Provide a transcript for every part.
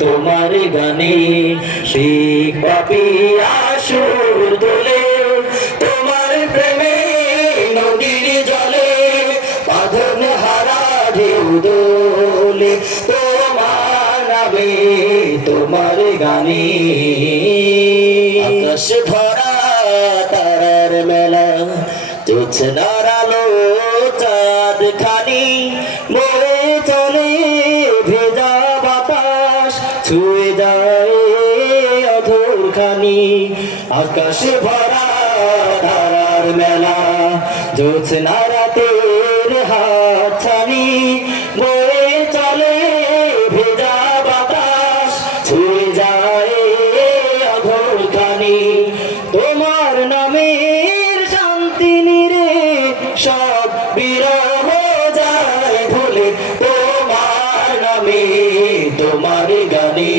তোমার গানে শিখ পাপিয়া সুর তোলে তোমার প্রেমে নদীর জলে বাঁধন হারা ঢেউ দোলে তোমার নামে তোমার গানে আকাশ ভরা তারার মেলা জোছনার আলো চাঁদ খানি বয়ে চলে ভেজা বাতাস ছুঁয়ে যায় অধর খানি আকাশ ভরা তারার মেলা জোছনা রাতের হাত ছানি বয়ে চলে ভেজা বাতাস ছুঁয়ে যায় অধর খানি তোমার নামের শান্তি নিরে সব বিরহ যায় ভুলে তোমার নামে তোমার গানে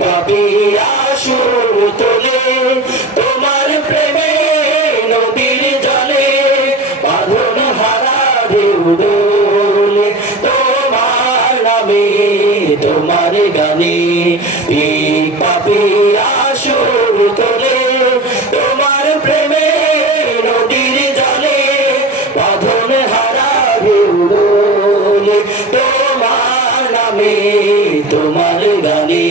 পাপিয়া সুর তোলে তোমার প্রেমে নদীর জলে বাঁধন হারা ঢেউ দোলে তোমার নামে তোমার গানে পাপিয়া সুর তোলে তোমার প্রেমে নদীর জলে বাঁধন হারা ঢেউ দোলে তোমার নামে তোমার গানে